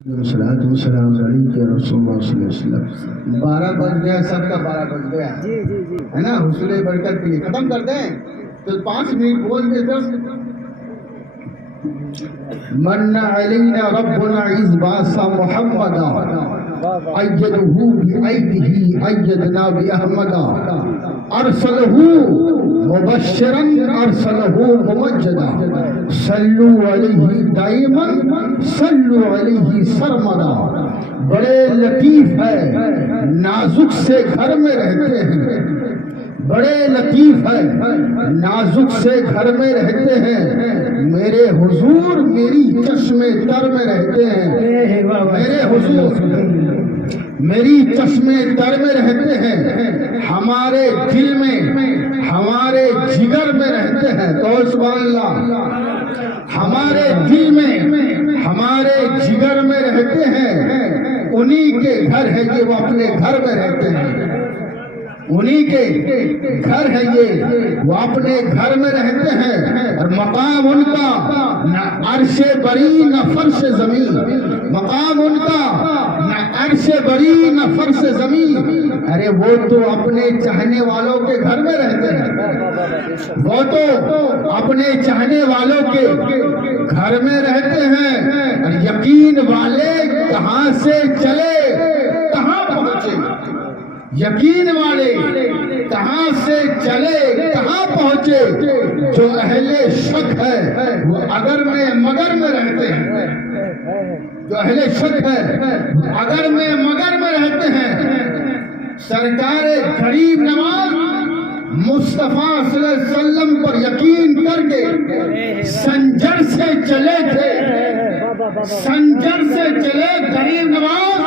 والسلام علیکم یا رسول اللہ صلی اللہ علیہ وسلم. 12 بج گیا، سب کا 12 بج گیا ہے نا. حصول برکت کے لیے ختم کر دیں تو 5 منٹ بول کے 10. من علینا ربنا اذ بعث محمدا ایدہ بایدہ ایدنا باحمدا ارسلہ مبشرا ارسلہ ممجدا صلو علیہ دائما صلو علیہ سرمدا. بڑے لطیف ہے، نازک سے گھر میں رہتے ہیں. بڑے لطیف ہے، نازک سے گھر میں رہتے ہیں. میرے حضور میری چشم تر میں رہتے ہیں. میرے حضور میری چشم تر میں رہتے ہیں. ہمارے دل میں، ہمارے جگر میں رہتے ہیں. تو سبحان اللہ. ہمارے دل میں، ہمارے جگر میں رہتے ہیں. انہی کے گھر ہے کہ وہ اپنے گھر میں رہتے ہیں. انہی کے گھر ہے یہ، وہ اپنے گھر میں رہتے ہیں. اور مقام ان کا نہ عرش بری نہ فرش زمین. مقام ان کا نہ عرش بری نہ فرش زمین. ارے وہ تو اپنے چاہنے والوں کے گھر میں رہتے ہیں. وہ تو اپنے چاہنے والوں کے گھر میں رہتے ہیں. اور یقین والے کہاں سے چلے کہاں پہنچے. یقین والے کہاں سے چلے کہاں پہنچے. جو اہل شک ہے وہ اگر میں مگر میں رہتے ہیں. جو اہل شک ہے اگر میں مگر میں رہتے ہیں. سرکار غریب نواز مصطفیٰ صلی اللہ علیہ وسلم پر یقین کر کے سنجر سے چلے تھے. سنجر سے چلے غریب نواز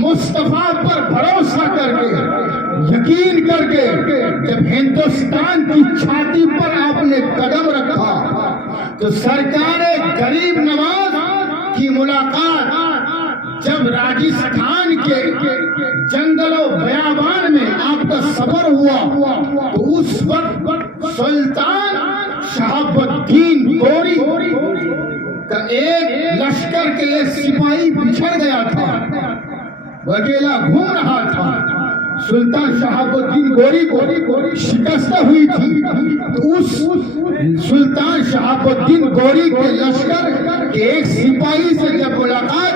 مصطفیٰ پر بھروسہ کر کے، یقین کر کے. جب ہندوستان کی چھاتی پر آپ نے قدم رکھا تو سرکار غریب نواز کی ملاقات جب راجستھان کے جنگل و بیابان میں آپ کا سفر ہوا تو اس وقت سلطان شہاب الدین غوری کا ایک لشکر کے ایک سپاہی بچھڑ گیا تھا، وہ اکیلا گھوم رہا تھا. سلطان شہاب الدین غوری کو شکست ہوئی تھی. اس سلطان شہاب الدین غوری کے لشکر کے ایک سپاہی سے جب ملاقات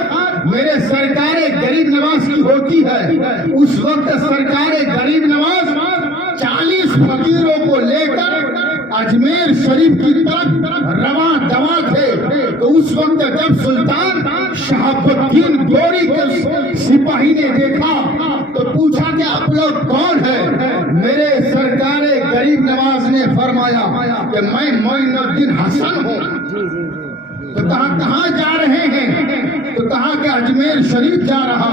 میرے سرکار غریب نواز کی ہوتی ہے، اس وقت سرکار غریب نواز 40 فقیروں کو لے کر اجمیر شریف کی طرف رواں دواں تھے. تو اس وقت جب سلطان شہاب الدین غوری کے سپاہی نے دیکھا تو پوچھا کہ آپ لوگ کون ہیں. میرے سرکار غریب نواز نے فرمایا کہ میں معین الدین حسن ہوں. تو کہاں جا رہے ہیں؟ تو کہا کہ اجمیر شریف جا رہا،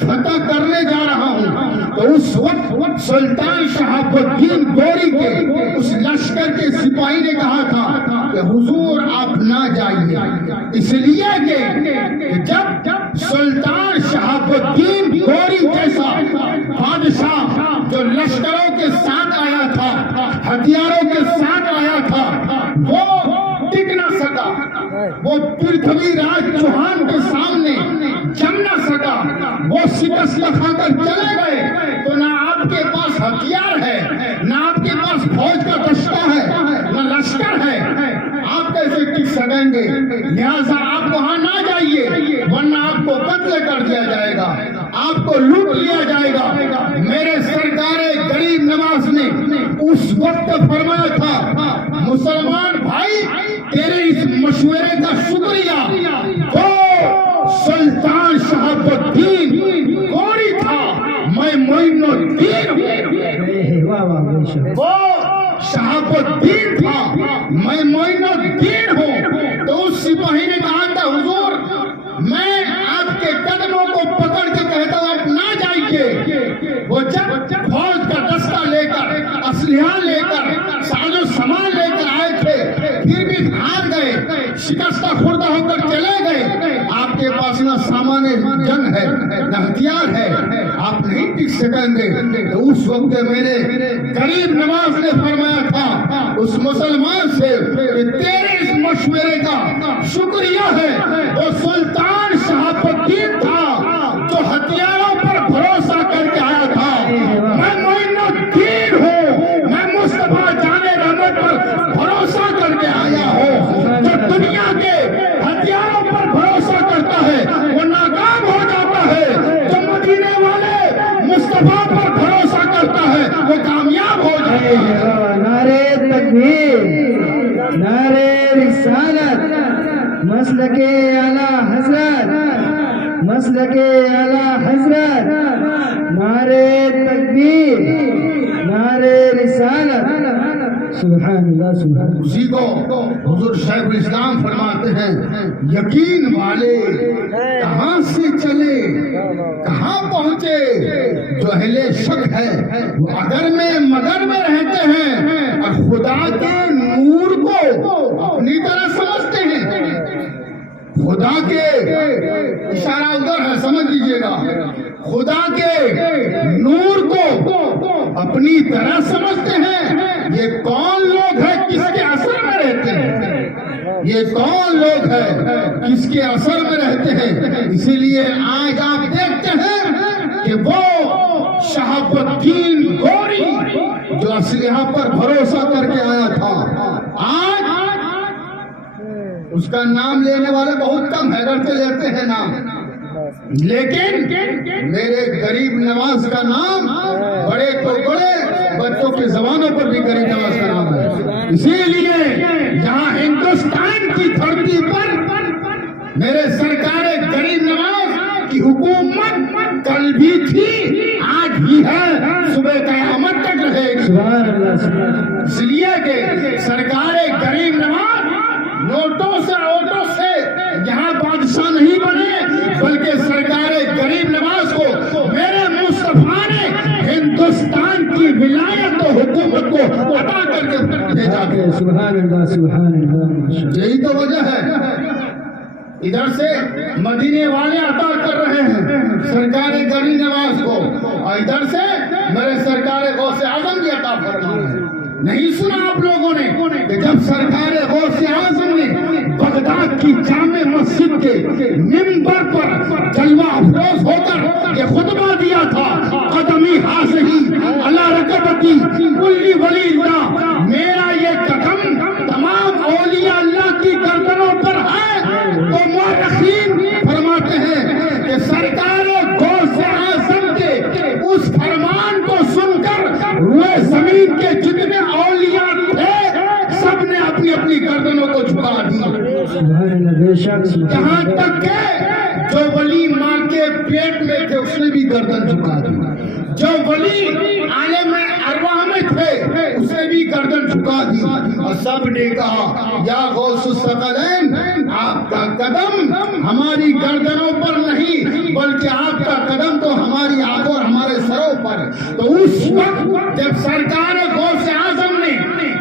فتح کرنے جا رہا ہوں. تو اس وقت سلطان شہاب الدین غوری کے اس لشکر کے سپاہی نے کہا تھا کہ حضور آپ نہ جائیے، اس لیے کہ جب سلطان شہاب الدین غوری جیسا بادشاہ جو لشکروں کے ساتھ آیا تھا، ہتھیاروں کے ساتھ آیا تھا، وہ ٹک نہ سکا. وہ پرتھوی راج چوہان کے سامنے جم نہ سکا. وہ شکست کھا کر چلے گئے. تو نہ آپ کے پاس ہتھیار ہے، نہ آپ کے پاس فوج کا دستہ ہے، نہ لشکر ہے. آپ کیسے ٹک سکیں گے؟ لہٰذا آپ وہاں نہ جائیے ورنہ آپ کو قتل کر دیا جائے گا، آپ کو لوٹ لیا جائے گا. میرے سرکار غریب نواز نے اس وقت فرمایا تھا مسلمان بھائی تیرے اس مشورے کا شکریہ. وہ سلطان شہاب الدین غوری تھا، میں معین الدین ہوں. وہ شہاب الدین تھا، میں معین الدین ہوں. تو اس سپاہی نے کہا تھا حضور میں آپ کے قدموں کو پکڑ کے کہتا ہوں آپ نہ جائیے. وہ جب فوج کا دستہ لے کر، اسلحہ لے کر، ساز و سامان لے کر آئے تھے، پھر بھی ہار گئے، شکستہ خوردہ ہو کر چلے گئے. آپ کے پاس نہ سامان جنگ ہے نہ ہتھیار ہے، آپ نہیں ٹک سکیں گے. تو اس وقت میرے غریب نواز نے فرمایا تھا اس مسلمان سے کہ تیرے اس مشورے کا شکریہ ہے. وہ سلطان پر بھروسہ کرتا ہے وہ ناکام ہو جاتا ہے، جو مدینے والے مصطفیٰ پر بھروسہ کرتا ہے وہ کامیاب ہو جاتا ہے۔ نعرے تکبیر، نعرے رسالت، مسلک اعلی حضرت، مسلک اعلی حضرت، نعرے تکبیر، نعرے رسالت، سبحان اللہ سبحان اللہ۔ اسی کو حضور شیخ الاسلام فرماتے ہیں یقین والے کہاں سے چلے کہاں پہنچے، جو اہل شک ہے وہ اگر میں مگر میں رہتے ہیں اور خدا کے نور کو اپنی طرح سمجھتے ہیں۔ خدا کے اشارہ ادھر ہے، سمجھ لیجئے گا، خدا کے نور کو اپنی طرح سمجھتے ہیں۔ یہ کون لوگ ہیں کس کے اثر میں رہتے ہیں، یہ کون لوگ ہیں کس کے اثر میں رہتے ہیں۔ اسی لیے آج آپ دیکھتے ہیں کہ وہ شہاب الدین گوری جو اسلحہ پر بھروسہ کر کے آیا تھا، آج اس کا نام لینے والے بہت کم ہے، ڈرتے لیتے ہیں نام، لیکن میرے غریب نواز کا نام بڑے تو بڑے بچوں کی زبانوں پر بھی غریب نواز کا نام ہے۔ اسی لیے یہاں ہندوستان کی دھرتی پر میرے سرکار غریب نواز کی حکومت کل بھی تھی، آج بھی ہے، صبح قیامت تک رہے گی۔ اس لیے کہ سرکار غریب نواز نوٹوں سے ووٹوں سے یہاں بادشاہ نہیں بنے، بلکہ سرکار غریب نواز کو میرے مصطفیٰ نے ہندوستان کی ولایت و حکومت کو عطا کر کے بھیجا۔ سبحان اللہ سبحان اللہ۔ یہی تو وجہ ہے، ادھر سے مدینے والے عطا کر رہے ہیں سرکار غریب نواز کو، اور ادھر سے میرے سرکار غوث اعظم بھی عطا فرما رہے ہیں۔ نہیں سنا آپ لوگوں نے کہ جب سرکار غوث اعظم نے بغداد کی جامع مسجد کے منبر پر جلوہ افروز ہو کر یہ خطبہ دیا تھا، قدمی ہاسہی علی رکبتی کلی ولی اللہ، میرا یہ قدم تمام اولیاء اللہ کی گردنوں پر ہے، تو مورخین فرماتے ہیں کہ سرکار غوث اعظم کے اس فرمان کو سن کر روئے زمین کے جتنے اولیاء تھے سب نے اپنی اپنی گردنوں کو جھکا دی، یہاں تک کہ جو ولی ماں کے پیٹ میں تھے اس نے بھی گردن جھکا دی، جو ولی عالم ارواح میں تھے اس نے بھی گردن جھکا دی، اور سب نے کہا یا غوث الثقلین آپ کا قدم ہماری گردنوں پر نہیں بلکہ آپ کا قدم تو ہماری آنکھوں اور ہمارے سروں پر۔ تو اس وقت جب سرکار غوث اعظم نے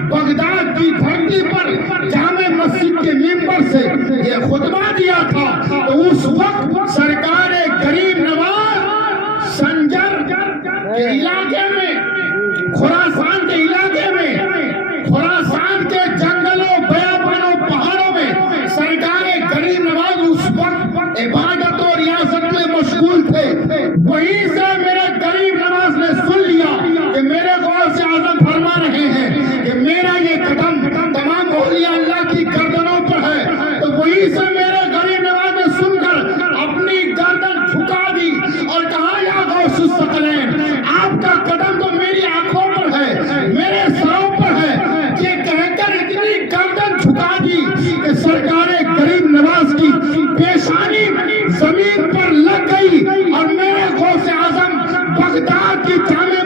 بغداد کی دھرتی پر جامع مسجد کے منبر سے یہ خطبہ دیا تھا، تو اس وقت سرکار غریب نواز سنجر کے علاقے میں، خراسان کے علاقے میں، خراسان کے جنگلوں بیابانوں پہاڑوں میں سرکار غریب نواز اس وقت عبادت و ریاست میں مشغول تھے۔ وہیں سے میرے غریب نواز نے سن لیا کہ میرے غوث اعظم فرما رہے ہیں کہ میرا یہ قدم تمام اولیاء اللہ کی گردنوں پر ہے، تو وہیں سے میرے غریب نواز نے سن کر اپنی گردن جھکا دی اور کہا یا غوث الثقلین آپ کا قدم تو میری آنکھوں پر ہے، میرے سروں پر ہے۔ یہ کہہ کر اتنی گردن جھکا دی کہ سرکار غریب نواز کی پیشانی زمین پر لگ گئی، اور میرے غوث اعظم بغداد کی جامع